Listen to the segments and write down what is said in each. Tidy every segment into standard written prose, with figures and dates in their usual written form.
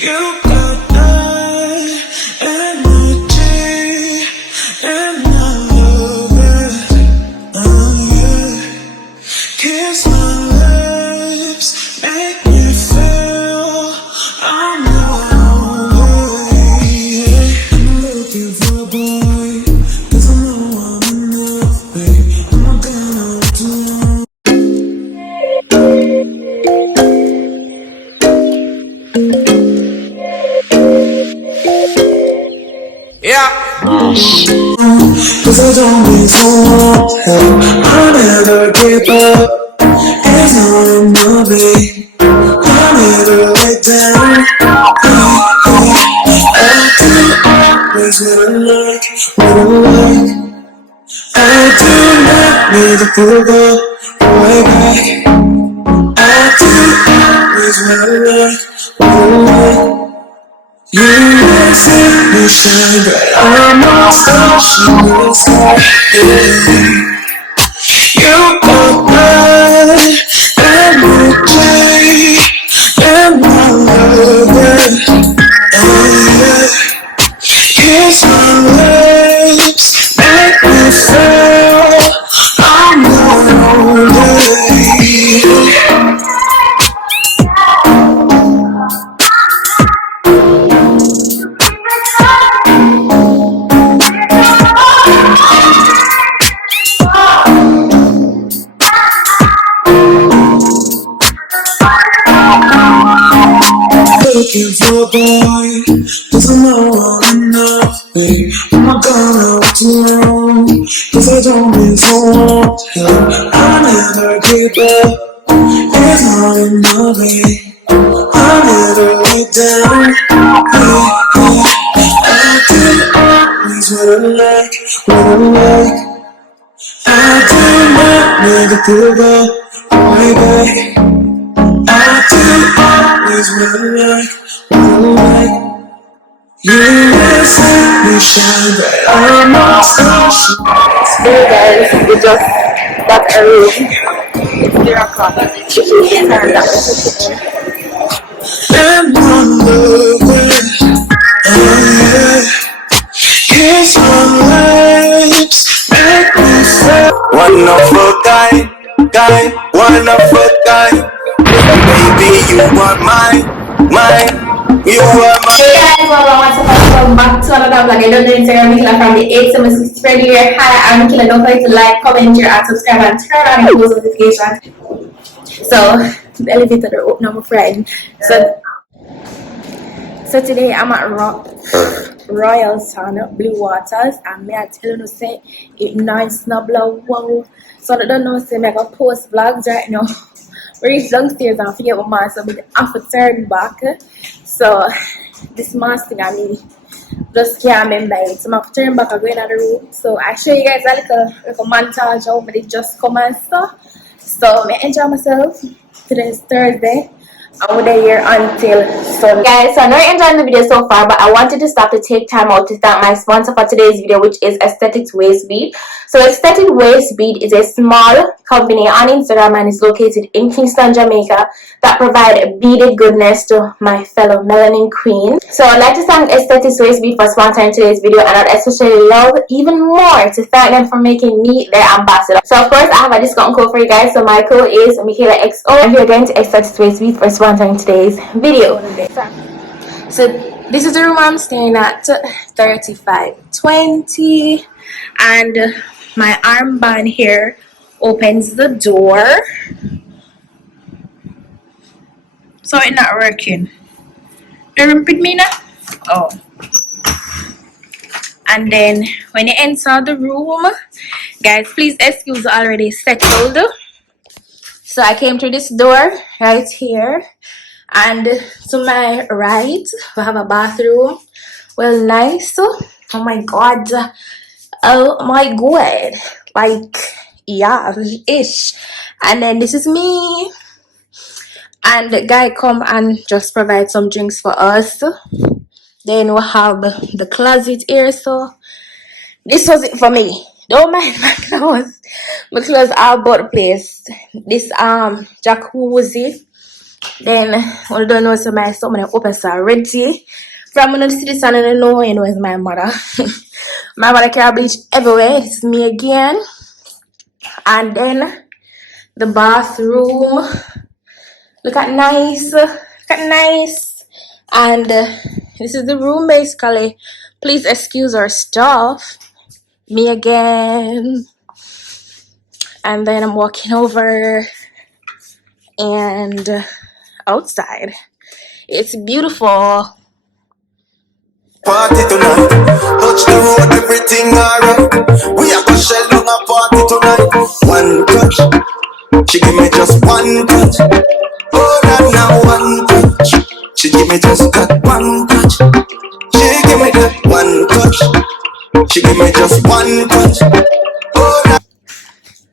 You got that energy and I love it. Oh yeah. Kiss my lips, make me feel I'm your way. I'm looking for a boy, 'cause I know I'm enough, babe. I'm not gonna wait too long. Yeah. 'Cause I don't need someone help. I never give up. It's not enough, babe. I never let down. I do always what I like, what I like. I do not need to prove up way back. I do always what I like, what I like. You may see me shine bright, I'm a star, shooting star. You got my energy and my love, yeah. Kiss my lips, make me feel I'm not only. Looking for a boy, 'cause I know I'm enough, babe. I'm not gonna wait too long, 'cause I don't need someone's help. I never give up, it's not enough, babe. I never let down, I do always what I like, what I like. I do not need to prove up, way back. I do always what I like, what I like. You will see me shine bright, I'm a star. Hey guys, we just got a room. It's 3 o'clock. And I'm loving, oh yeah. Kiss my lips, make me feel. One of a one of a kind. Baby, you are mine. You are my. Hey guys, welcome back to another vlog. I don't know Instagram, Mikahalia from the 876 spread here. Hi, I'm Mikahalia. Don't forget to like, comment, share, and subscribe, and turn on the post notifications. So, the elevator door open, my friend. So today I'm at Royalton, Blue Waters, and me I tell you say it nice, no blow, wow. So I don't know, say I got post vlogs right now. We reach downstairs and forget my man, so we have to turn back. So this mask thing I mean just can't remember it. So I'm turn back and go in the room. So I show you guys a little montage of when it just come and stuff. So I enjoy myself. Today is Thursday. I will be here until Sunday. Guys, so I know you're enjoying the video so far, but I wanted to stop to take time out to thank my sponsor for today's video, which is Aesthetics Waist Bead. So Aesthetic Waist Bead is a small company on Instagram and is located in Kingston, Jamaica, that provide beaded goodness to my fellow melanin queen. So I'd like to thank Aesthetics Waist Bead for sponsoring today's video, and I'd especially love even more to thank them for making me their ambassador. So of course I have a discount code for you guys. So my code is Mikahalia XO, and you're going to Aesthetics Waist Bead for sponsoring today's video. So this is the room I'm staying at, 3520, and my armband here opens the door. So it's not working. The room with me now? Oh. And then when you enter the room, guys, please excuse the already settled. So I came through this door right here, and to my right we have a bathroom. Well, nice. Oh my god. Oh my god. Like, yeah, ish. And then this is me. And the guy come and just provide some drinks for us. Then we have the closet here. So this was it for me. Don't mind my clothes. My clothes are about the place. This jacuzzi Then when I don't know, so my stomach open already. From when I see this and I don't know, you know, it's my mother. My mother can bleach everywhere. It's me again. And then the bathroom. Look at nice. Look at nice. And this is the room basically. Please excuse our stuff. Me again. And then I'm walking over and outside. It's beautiful. Party tonight, touch the road, everything alright. We are gonna shell down a party tonight. One touch, she give me just one touch. Oh, not now one touch. She give me just that one touch. She give me that one touch. She give me just one touch. Oh, not.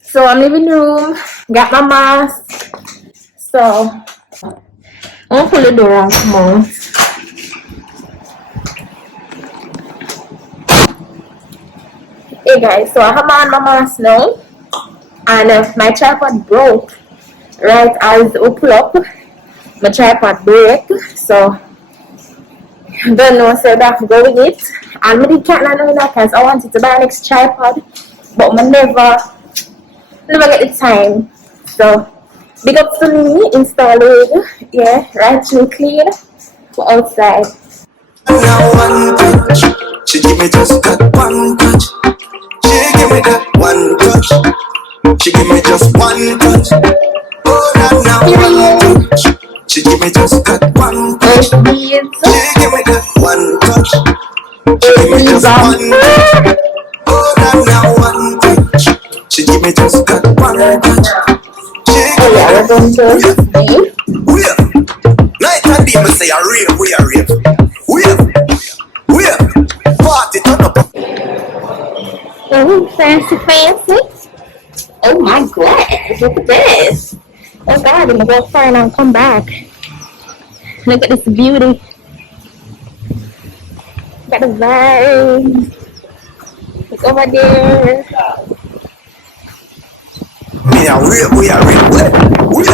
So I'm leaving the room, got my mask. So I'm gonna pull the door and come out. Hey guys, so I have on my mask now, and my tripod broke right as I pull up. My tripod break, so don't know, so I have to go with it. And I can't know that because I wanted to buy an next tripod, but I never get the time. So big up to me installing, yeah, right and clean for outside. Now one touch, she give me just that one touch. She give me that one touch. She give me just one touch. Oh, that now one touch. She give me just that one touch. She give me that one touch. She give me just one touch. Oh, that now one touch. She give me just that one touch. She give me that one touch. Where? Night and day, me say a rave, we a rave. Where? Party turn up. Oh, fancy. Oh my god, look at this. Oh god, I'm gonna go far and come back. Look at this beauty. Got the vibes. Look over there. Me a rave, we a rave. Where?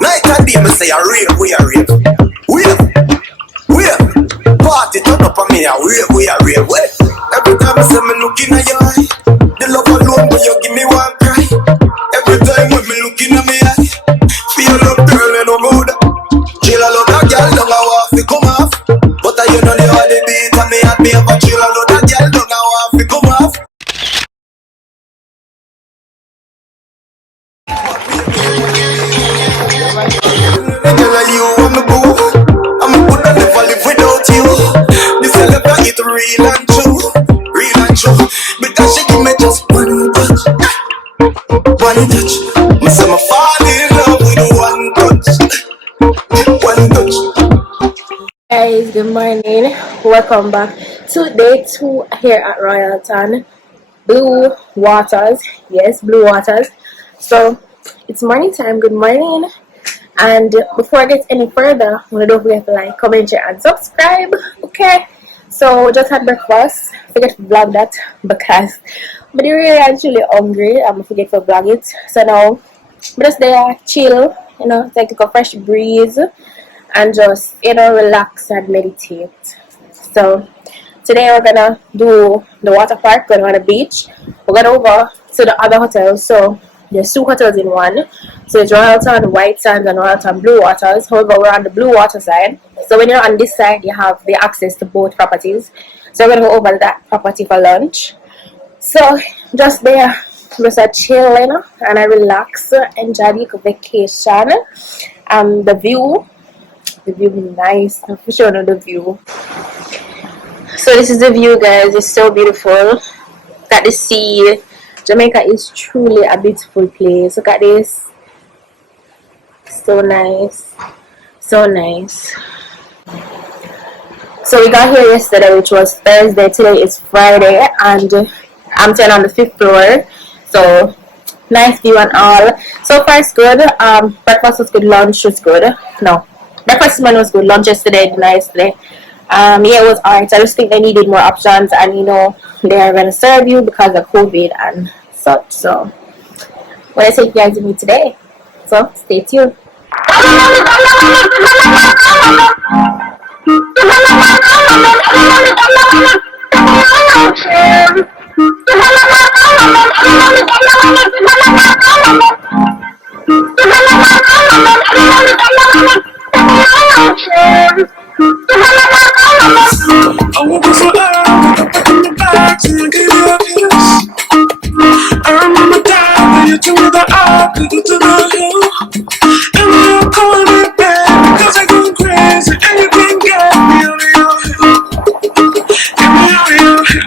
Night and day, me say a rave, we a rave. Where? Party turn up on me a rave, we a rave. Every time I say me looking at your eye, the love alone when you give me one cry. Every time when me looking at me eye, feel love girl and no mood. Chill a love that girl, don't I want to come off. But I you know the only beat and me and me ever chill a love that girl, don't I want to come off. The girl are you and me boo. I'm a good and never live without you. This celebrate it real and true. Because she give me just one touch. Me say me fall in love with one touch. Guys, good morning. Welcome back to day 2 here at Royalton. Blue waters. Yes, blue waters. So it's morning time. Good morning. And before I get any further, don't forget to like, comment, share, and subscribe. Okay. So just had breakfast. Forget to vlog that because I'm really actually hungry. I'm forget to vlog it. So now I'm just there chill, take a fresh breeze and just relax and meditate. So today we're gonna do the water park, going on the beach. We're gonna over to the other hotel. So there's 2 hotels in one. So it's Royalton White Sands and Royalton Blue Waters. However, we're on the blue water side. So when you're on this side, you have the access to both properties. So we're gonna go over that property for lunch. So just there, just a chill, and I relax, enjoy the vacation. The view is nice. I'm for sure the view. So this is the view, guys. It's so beautiful. Got the sea. Jamaica is truly a beautiful place. Look at this. So nice. So nice. So we got here yesterday, which was Thursday. Today is Friday, and I'm staying on the 5th floor. So nice view and all. So far it's good. Breakfast was good. Lunch was good. No, breakfast morning was good. Lunch yesterday, dinner yesterday. Yeah, it was alright. I just think they needed more options, and they are gonna serve you because of COVID and such. So what I take you guys with me today. So stay tuned. I woke up so early, up in the back, and I gave you a kiss. I remember that you told me that I could go to the hill. And you're calling me back because I go crazy and you can't get me out of your head. Get me out of your head.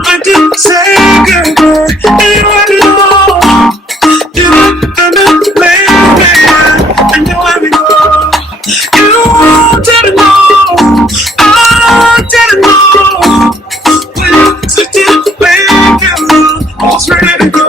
I didn't say goodbye and you already know. You let me leave me and you let me go. You didn't know. I didn't know. When you said you leave you, I was ready to go.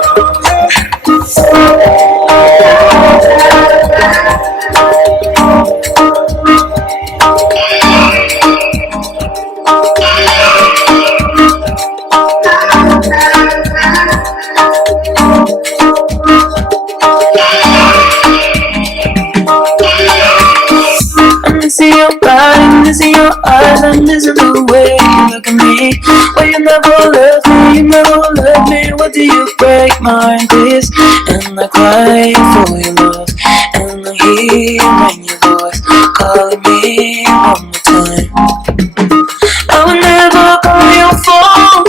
I'm missing your body, missing your eyes, I'm missing the way you look at me. Well, you never left me, you never left me. What do you break my heart, please? And I cry for your love, and I hear your voice calling me one more time. I would never call your phone,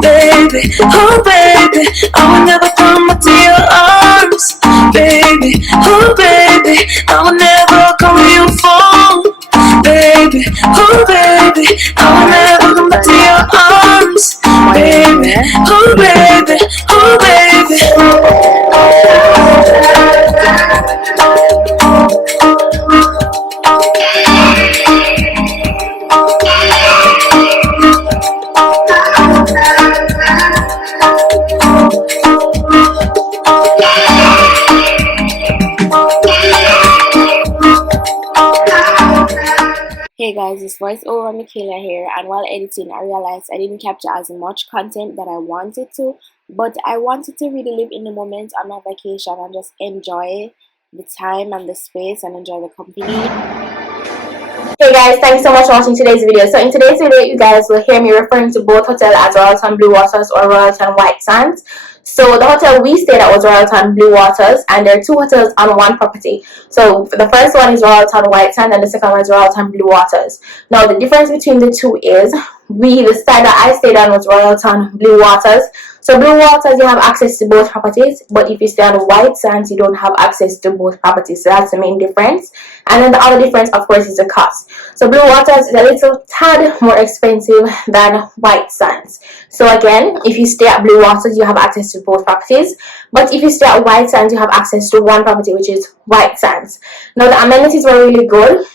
baby, oh baby. I would never come up to your arms, baby, oh baby. I would never call your phone, baby, oh baby. I would never come back to your arms, baby, oh baby, oh baby. Hey guys, it's voiceover Mikahalia here, and while editing I realized I didn't capture as much content that I wanted to, but I wanted to really live in the moment on my vacation and just enjoy the time and the space and enjoy the company. Hey guys, thanks so much for watching today's video. So in today's video, you guys will hear me referring to both hotels as Royalton Blue Waters or Royalton White Sands. So the hotel we stayed at was Royalton Blue Waters, and there are two hotels on one property. So the first one is Royalton White Sands and the second one is Royalton Blue Waters. Now the difference between the two is the side that I stayed on was Royalton Blue Waters. So Blue Waters, you have access to both properties, but if you stay on White Sands, you don't have access to both properties. So that's the main difference. And then the other difference, of course, is the cost. So Blue Waters is a little tad more expensive than White Sands. So again, if you stay at Blue Waters, you have access to both properties. But if you stay at White Sands, you have access to one property, which is White Sands. Now the amenities were really good.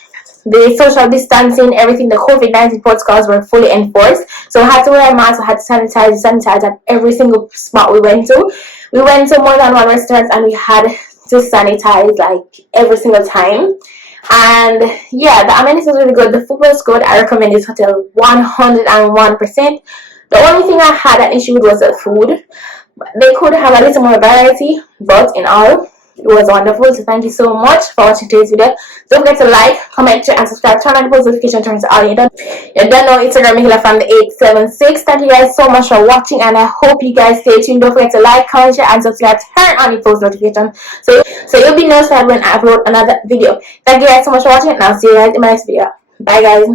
The social distancing, everything, the COVID-19 protocols were fully enforced. So I had to wear a mask, I had to sanitize at every single spot we went to. We went to more than one restaurant and we had to sanitize like every single time. And yeah, the amenities was really good. The food was good. I recommend this hotel 101%. The only thing I had an issue with was the food. They could have a little more variety, but in all, it was wonderful. So thank you so much for watching today's video. Don't forget to like, comment, share, and subscribe. Turn on the post notification, turn to all. You don't know Instagram Mikahalia from the 876. Thank you guys so much for watching, and I hope you guys stay tuned. Don't forget to like, comment, share, and subscribe. Turn on the post notification so you'll be notified when I upload another video. Thank you guys so much for watching, and I'll see you guys in my next video. Bye guys.